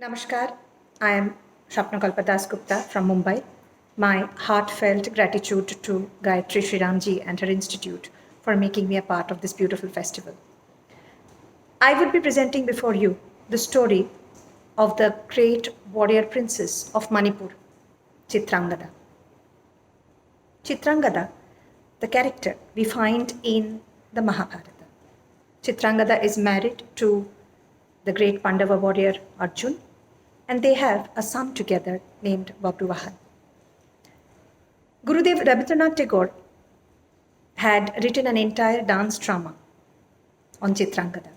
Namaskar, I am Shapnakalpa Das Gupta from Mumbai. My heartfelt gratitude to Gayatri Sriramji and her institute for making me a part of this beautiful festival. I would be presenting before you the story of the great warrior princess of Manipur, Chitrangada. Chitrangada, the character we find in the Mahabharata. Chitrangada is married to the great Pandava warrior Arjun, and they have a son together named Babruvahan. Gurudev Rabindranath Tagore had written an entire dance drama on Chitrangada,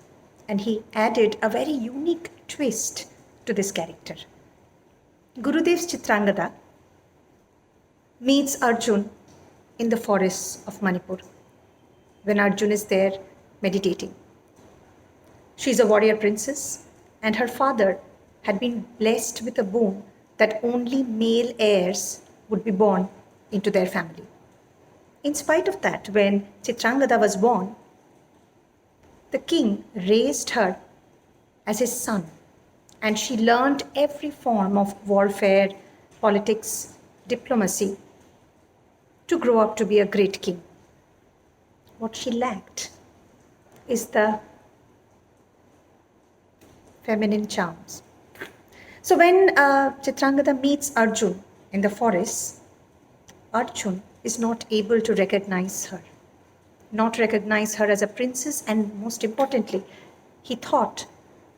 and he added a very unique twist to this character. Gurudev's Chitrangada meets Arjun in the forests of Manipur when Arjun is there meditating. She is a warrior princess, and her father had been blessed with a boon that only male heirs would be born into their family. In spite of that, when Chitrangada was born, the king raised her as his son, and she learned every form of warfare, politics, diplomacy to grow up to be a great king. What she lacked is the feminine charms. So when Chitrangada meets Arjun in the forest, Arjun is not able to recognize her as a princess, and most importantly, he thought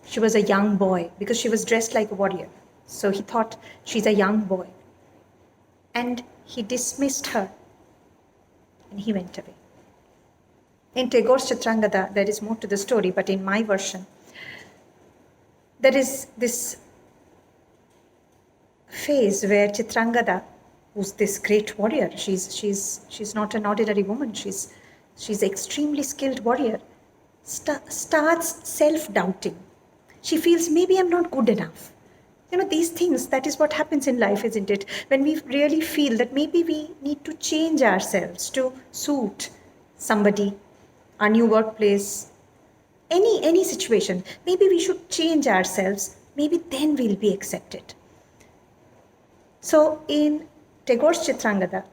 she was a young boy because she was dressed like a warrior. So he thought she's a young boy. And he dismissed her and he went away. In Tagore's Chitrangada, there is more to the story, but in my version, there is this phase where Chitrangada, who's this great warrior, she's not an ordinary woman, she's extremely skilled warrior, starts self-doubting. She feels maybe I'm not good enough. These things, that is what happens in life, isn't it? When we really feel that maybe we need to change ourselves to suit somebody, our new workplace, any situation, maybe we should change ourselves, maybe then we'll be accepted. So in Tagore's Chitrangada,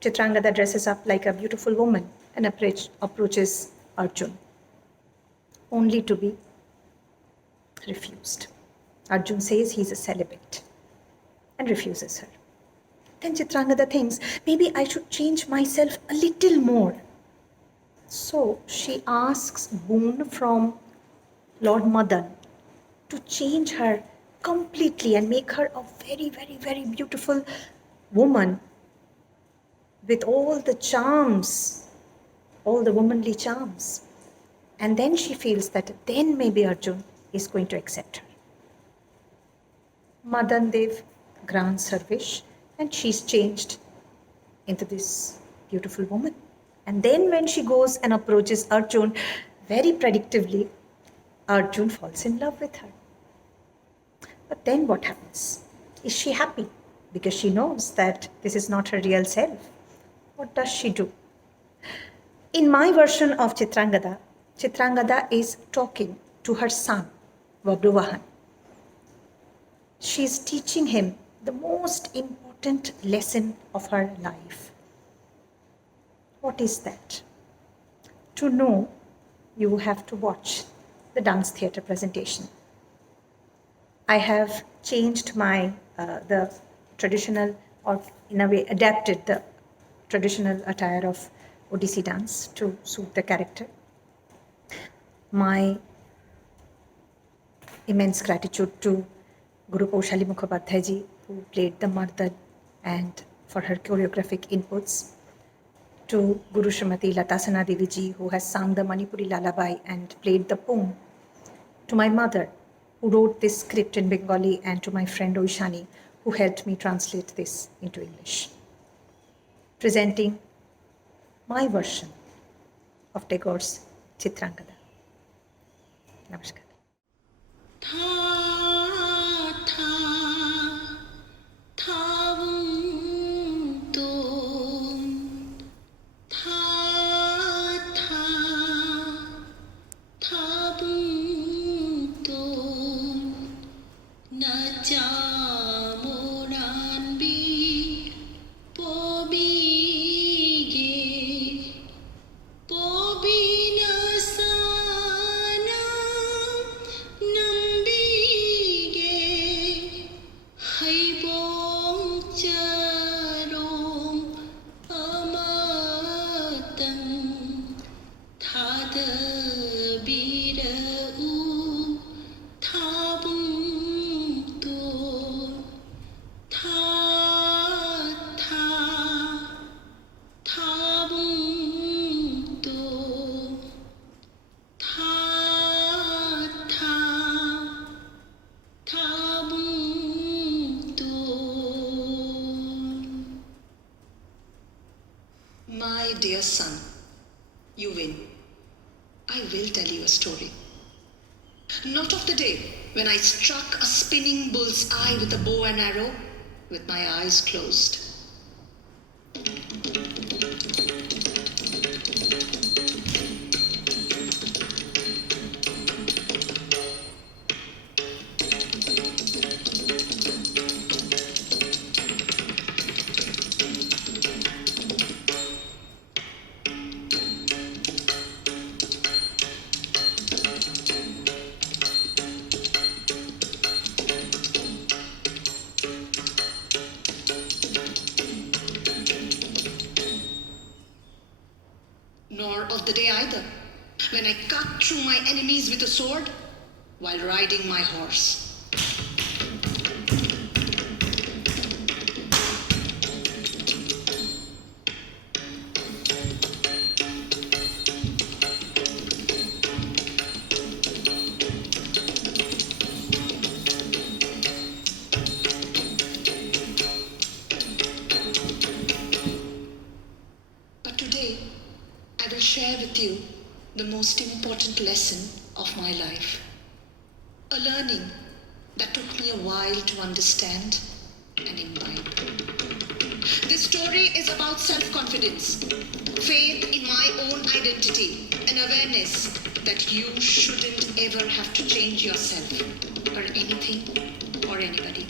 Chitrangada dresses up like a beautiful woman and approaches Arjun, only to be refused. Arjun says he's a celibate and refuses her. Then Chitrangada thinks, maybe I should change myself a little more. So she asks boon from Lord Madan to change her completely and make her a very, very, very beautiful woman with all the charms, all the womanly charms. And then she feels that then maybe Arjun is going to accept her. Madan Dev grants her wish, and she's changed into this beautiful woman. And then when she goes and approaches Arjun, very predictably, Arjun falls in love with her. But then what happens? Is she happy? Because she knows that this is not her real self. What does she do? In my version of Chitrangada, Chitrangada is talking to her son, Babruvahan. She is teaching him the most important lesson of her life. What is that? To know, you have to watch the dance theatre presentation. I have changed the traditional, or in a way adapted the traditional attire of Odissi dance to suit the character. My immense gratitude to Guru Paushali Mukhopadhyay ji, who played the Mardan, and for her choreographic inputs. To Guru Srimati Latasana Devi ji, who has sung the Manipuri lullaby and played the poem. To my mother, who wrote this script in Bengali, and to my friend Oishani, who helped me translate this into English. Presenting my version of Tagore's Chitrangada. Namaskar. Najamoranbi pobige pobinasana nambige haibong charom amatang thada birau thabung to tha tha thabung to tha tha thabung to. My dear son, you win. I will tell you a story. Not of the day when I struck a spinning bull's eye with a bow and arrow with my eyes closed. Nor of the day either, when I cut through my enemies with a sword while riding my horse. But today, I will share with you the most important lesson of my life. A learning that took me a while to understand and imbibe. This story is about self-confidence, faith in my own identity, and awareness that you shouldn't ever have to change yourself or anything or anybody.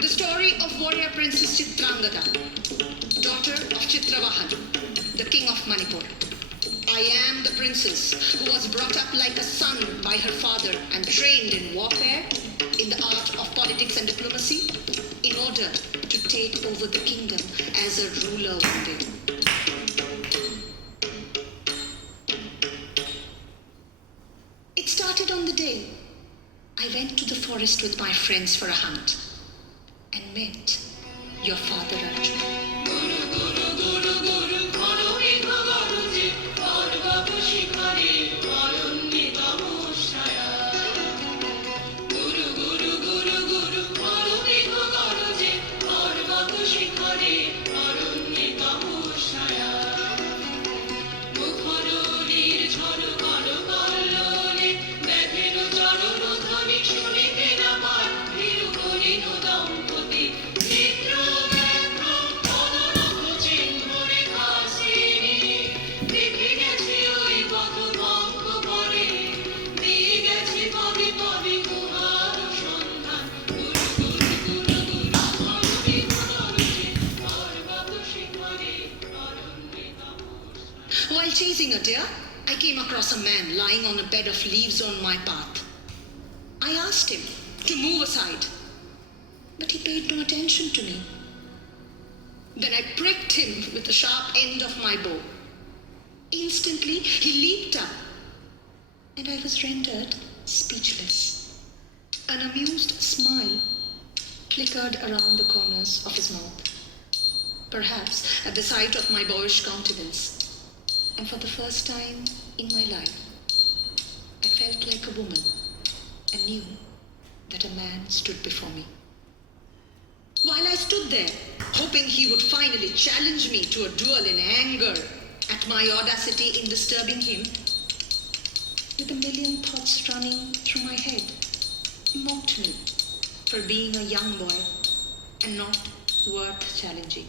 The story of warrior princess Chitrangada, daughter of Chitravahan, the king of Manipur. I am the princess who was brought up like a son by her father and trained in warfare, in the art of politics and diplomacy, in order to take over the kingdom as a ruler one day. It started on the day I went to the forest with my friends for a hunt and met your father Arjun. While chasing a deer, I came across a man lying on a bed of leaves on my path. I asked him to move aside, but he paid no attention to me. Then I pricked him with the sharp end of my bow. Instantly, he leaped up, and I was rendered speechless. An amused smile flickered around the corners of his mouth, perhaps at the sight of my boyish countenance. And for the first time in my life, I felt like a woman and knew that a man stood before me. While I stood there, hoping he would finally challenge me to a duel in anger at my audacity in disturbing him, with a million thoughts running through my head, he mocked me for being a young boy and not worth challenging.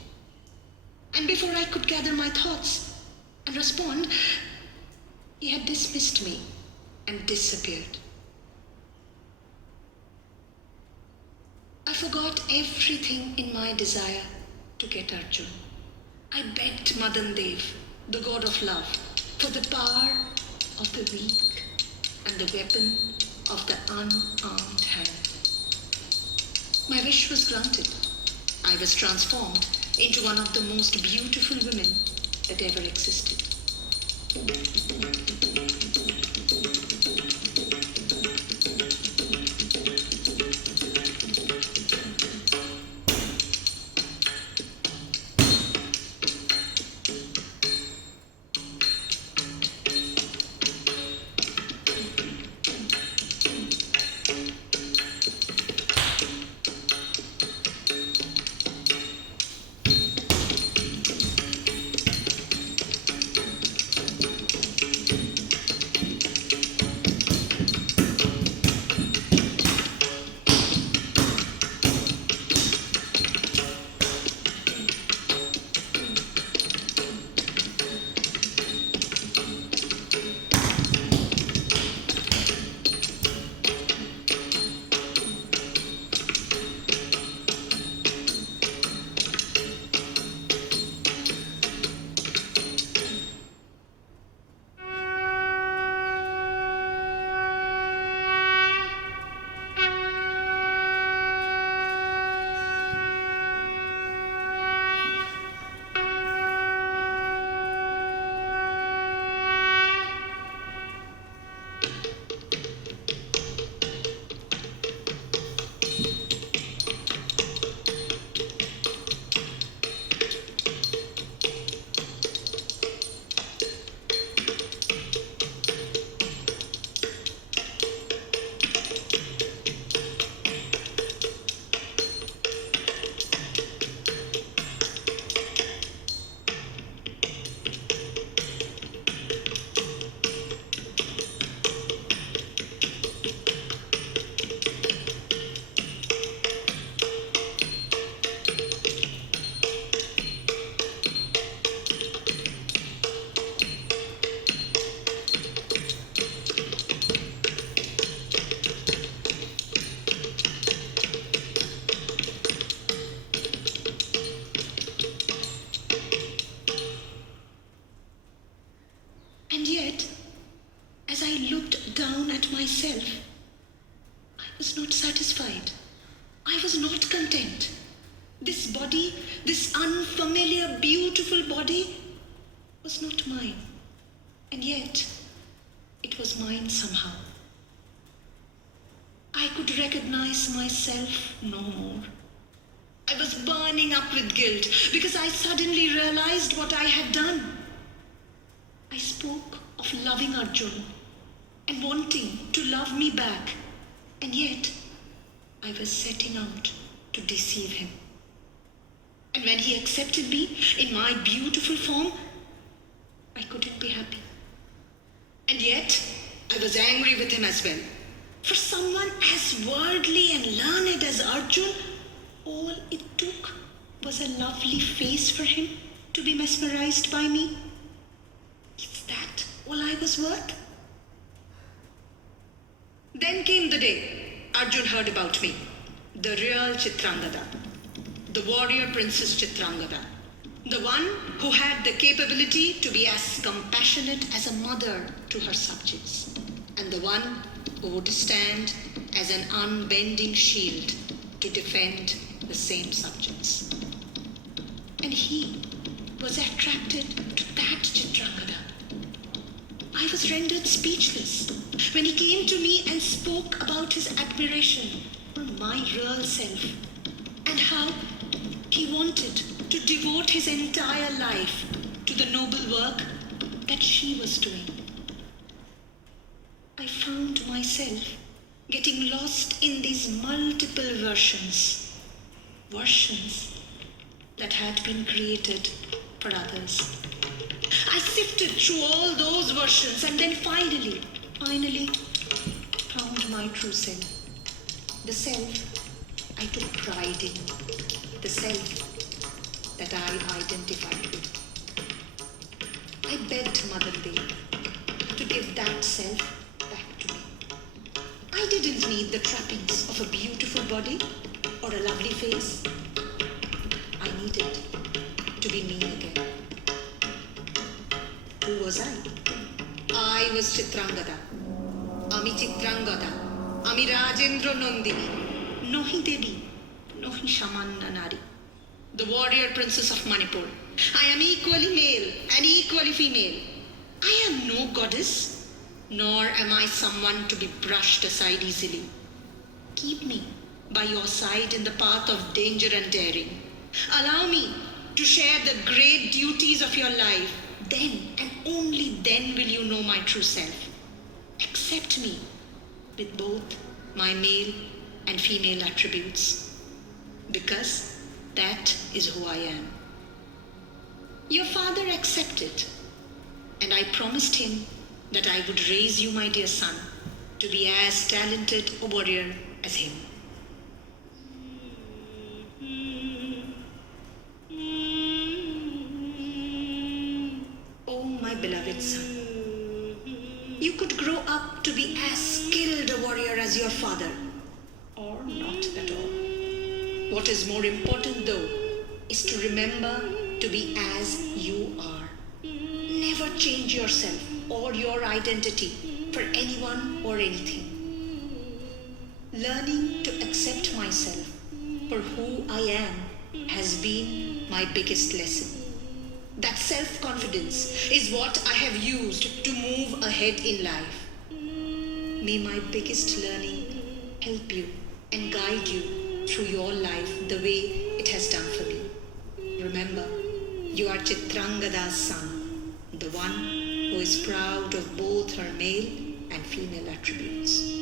And before I could gather my thoughts and respond, He had dismissed me and disappeared. I forgot everything in my desire to get Arjun. I begged Madan Dev, the god of love, for the power of the weak and the weapon of the unarmed hand. My wish was granted. I was transformed into one of the most beautiful women that ever existed. And yet, as I looked down at myself, I was not satisfied. I was not content. This body, this unfamiliar, beautiful body, was not mine. And yet, it was mine somehow. I could recognize myself no more. I was burning up with guilt because I suddenly realized what I had done. I spoke of loving Arjun and wanting to love me back, and yet I was setting out to deceive him. And when he accepted me in my beautiful form, I couldn't be happy. And yet I was angry with him as well. For someone as worldly and learned as Arjun, all it took was a lovely face for him to be mesmerized by me. Is that all I was worth? Then came the day Arjun heard about me, the real Chitrangada, the warrior princess Chitrangada, the one who had the capability to be as compassionate as a mother to her subjects, and the one who would stand as an unbending shield to defend the same subjects. And he was attracted to that Chitrangada. I was rendered speechless when he came to me and spoke about his admiration for my real self and how he wanted to devote his entire life to the noble work that she was doing. I found myself getting lost in these multiple versions that had been created for others. I sifted through all those versions and then finally found my true self. The self I took pride in. The self that I identified with. I begged Madan Dev to give that self back to me. I didn't need the trappings of a beautiful body or a lovely face. I needed to be me again. Who was I? I was Chitrangada. Ami Chitrangada. Ami Rajendra Nandini. Nohi Devi. Nohi Shamanna Nari. The warrior princess of Manipur. I am equally male and equally female. I am no goddess, nor am I someone to be brushed aside easily. Keep me by your side in the path of danger and daring. Allow me to share the great duties of your life. Then and only then will you know my true self. Accept me with both my male and female attributes, because that is who I am. Your father accepted, and I promised him that I would raise you, my dear son, to be as talented a warrior as him. Oh, my beloved son, you could grow up to be as skilled a warrior as your father, or not at all. What is more important, though, is to remember to be as you are. Never change yourself or your identity for anyone or anything. Learning to accept myself for who I am has been my biggest lesson. That self-confidence is what I have used to move ahead in life. May my biggest learning help you and guide you through your life the way it has done for me. Remember, you are Chitrangada's son, the one who is proud of both her male and female attributes.